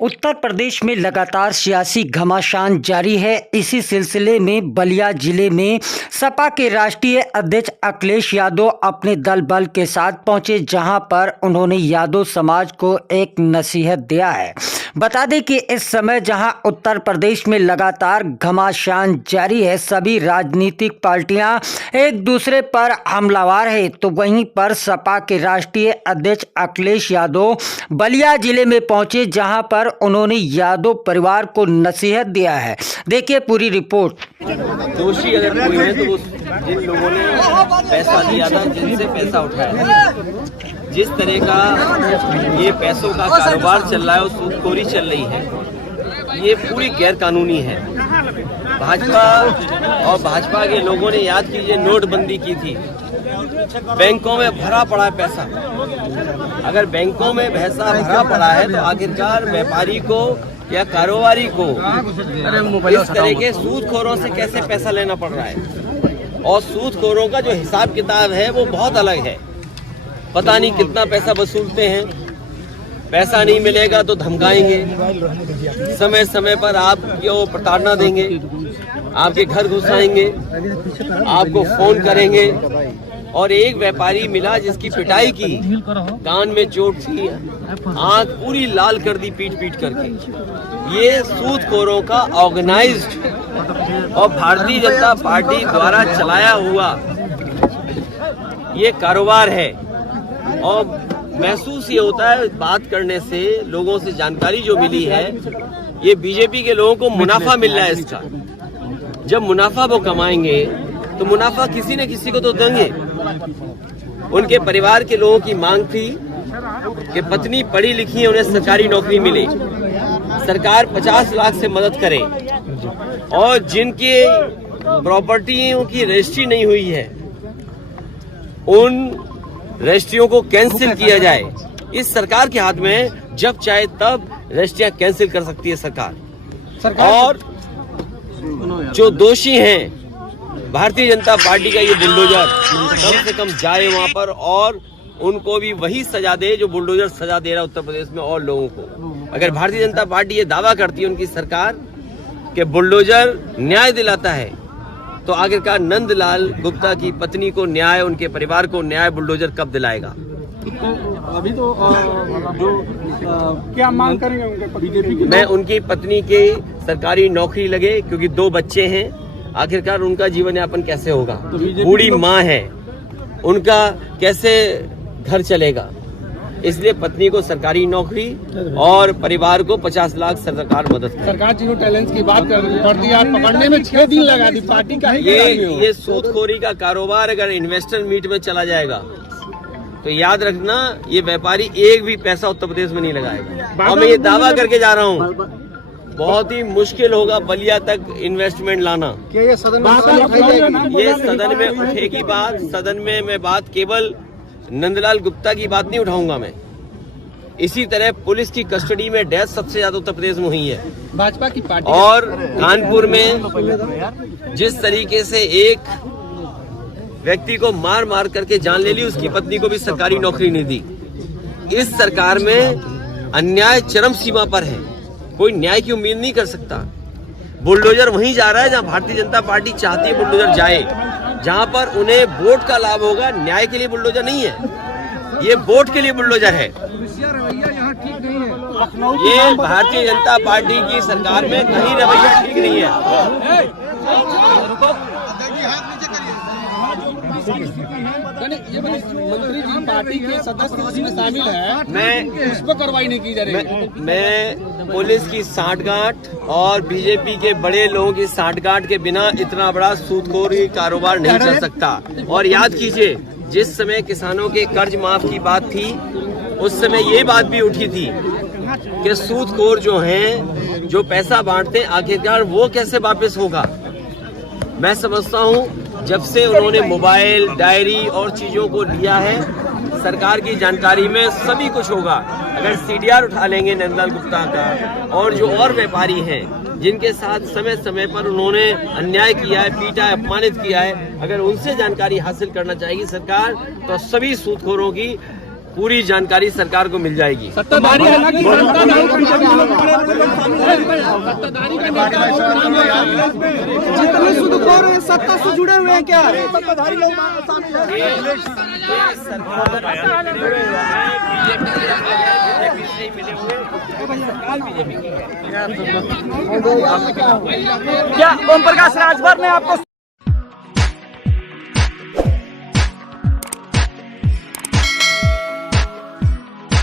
उत्तर प्रदेश में लगातार सियासी घमासान जारी है। इसी सिलसिले में बलिया जिले में सपा के राष्ट्रीय अध्यक्ष अखिलेश यादव अपने दल बल के साथ पहुंचे, जहां पर उन्होंने यादव समाज को एक नसीहत दिया है। बता दें कि इस समय जहां उत्तर प्रदेश में लगातार घमासान जारी है, सभी राजनीतिक पार्टियां एक दूसरे पर हमलावर है, तो वहीं पर सपा के राष्ट्रीय अध्यक्ष अखिलेश यादव बलिया जिले में पहुंचे, जहां पर उन्होंने यादव परिवार को नसीहत दिया है। देखिए पूरी रिपोर्ट। दोषी अगर कोई है तो वो जिन लोगों ने पैसा दिया था, जिनसे पैसा उठाया, जिस तरह का ये पैसों का कारोबार चल रहा है और सूदखोरी चल रही है, ये पूरी गैर कानूनी है। भाजपा और भाजपा के लोगों ने, याद कीजिए, नोटबंदी की थी, बैंकों में भरा पड़ा है पैसा। अगर बैंकों में पैसा भरा पड़ा है तो आखिरकार व्यापारी को या कारोबारी को इस तरह के सूदखोरों से कैसे पैसा लेना पड़ रहा है। और सूदखोरों का जो हिसाब किताब है वो बहुत अलग है। पता नहीं कितना पैसा वसूलते हैं, पैसा नहीं मिलेगा तो धमकाएंगे, समय समय पर आपको प्रताड़ना देंगे, आपके घर घुसाएंगे, आपको फोन करेंगे। और एक व्यापारी मिला जिसकी पिटाई की, कान में चोट थी, आंख पूरी लाल कर दी पीट पीट करके। ये सूदखोरों का ऑर्गेनाइज्ड और भारतीय जनता पार्टी द्वारा चलाया हुआ ये कारोबार है। और महसूस ये होता है बात करने से, लोगों से जानकारी जो मिली है, ये बीजेपी के लोगों को मुनाफा मिल रहा है इसका। जब मुनाफा वो कमाएंगे तो मुनाफा किसी न किसी को तो देंगे। उनके परिवार के लोगों की मांग थी कि पत्नी पढ़ी लिखी है, उन्हें सरकारी नौकरी मिले, सरकार 50 लाख से मदद करे, और जिनके प्रॉपर्टियों की रजिस्ट्री नहीं हुई है उन रजिस्ट्रियों को कैंसिल किया जाए। इस सरकार के हाथ में जब चाहे तब रजिस्ट्रियां कैंसिल कर सकती है सरकार। और जो दोषी हैं, भारतीय जनता पार्टी का ये बुलडोजर कम से कम जाए वहां पर और उनको भी वही सजा दे जो बुलडोजर सजा दे रहा है उत्तर प्रदेश में और लोगों को। अगर भारतीय जनता पार्टी ये दावा करती है उनकी सरकार कि बुलडोजर न्याय दिलाता है, तो आखिरकार नंदलाल गुप्ता की पत्नी को न्याय, उनके परिवार को न्याय बुलडोजर कब दिलाएगा? अभी तो क्या मांग करेंगे उनके बीजेपी की? मैं उनकी पत्नी की सरकारी नौकरी लगे, क्योंकि 2 बच्चे हैं। आखिरकार उनका जीवन यापन कैसे होगा? तो बूढ़ी माँ है, उनका कैसे घर चलेगा? इसलिए पत्नी को सरकारी नौकरी और परिवार को 50 लाख सरकार मदद करे। सरकार जीरो टैलेंट की बात करती है, आप पकड़ने में 6 दिन लगा दी, पार्टी का ही ये सूदखोरी का कारोबार अगर इन्वेस्टर मीट में चला जाएगा तो याद रखना, ये व्यापारी एक भी पैसा उत्तर प्रदेश में नहीं लगाएगा। और मैं ये दावा करके जा रहा हूँ, बहुत ही मुश्किल होगा बलिया तक इन्वेस्टमेंट लाना। ये सदन में उठेगी बात। सदन में मैं बात केवल नंदलाल गुप्ता की बात नहीं उठाऊंगा मैं। इसी तरह पुलिस की कस्टडी में डेथ सबसे ज्यादा उत्तर प्रदेश में हुई है भाजपा की पार्टी। और कानपुर में जिस तरीके से एक व्यक्ति को मार मार करके जान ले ली, उसकी पत्नी को भी सरकारी नौकरी नहीं दी। इस सरकार में अन्याय चरम सीमा पर है, कोई न्याय की उम्मीद नहीं कर सकता। बुलडोजर वहीं जा रहा है जहां भारतीय जनता पार्टी चाहती है बुलडोजर जाए, जहां पर उन्हें वोट का लाभ होगा। न्याय के लिए बुलडोजर नहीं है, ये वोट के लिए बुलडोजर है। ये भारतीय जनता पार्टी की सरकार में कहीं रवैया ठीक नहीं है। ये मंत्री जी पार्टी के सदस्य उसमें शामिल है, मैं उस पर कार्रवाई नहीं की जा रही। मैं पुलिस की सांठगांठ और बीजेपी के बड़े लोगों की सांठगांठ के बिना इतना बड़ा सूदखोरी कारोबार नहीं चल सकता। और याद कीजिए, जिस समय किसानों के कर्ज माफ की बात थी, उस समय ये बात भी उठी थी कि सूदखोर जो हैं, जो पैसा बांटते हैं, आखिरकार वो कैसे वापस होगा। मैं समझता हूँ जब से उन्होंने मोबाइल, डायरी और चीजों को लिया है, सरकार की जानकारी में सभी कुछ होगा। अगर सीडीआर उठा लेंगे नंदलाल गुप्ता का और जो और व्यापारी हैं जिनके साथ समय समय पर उन्होंने अन्याय किया है, पीटा है, अपमानित किया है, अगर उनसे जानकारी हासिल करना चाहेगी सरकार, तो सभी सूदखोरों की पूरी जानकारी सरकार को मिल जाएगी। सत्ताधारी सत्ताधारी का नेता हो, नाम है। जितने सूदखोर हैं सत्ता से जुड़े हुए हैं क्या? सत्ताधारी लोग शामिल हैं। बीजेपी से ही मिले हुए सरकार बीजेपी की है। क्या ओम प्रकाश राजभर ने आपको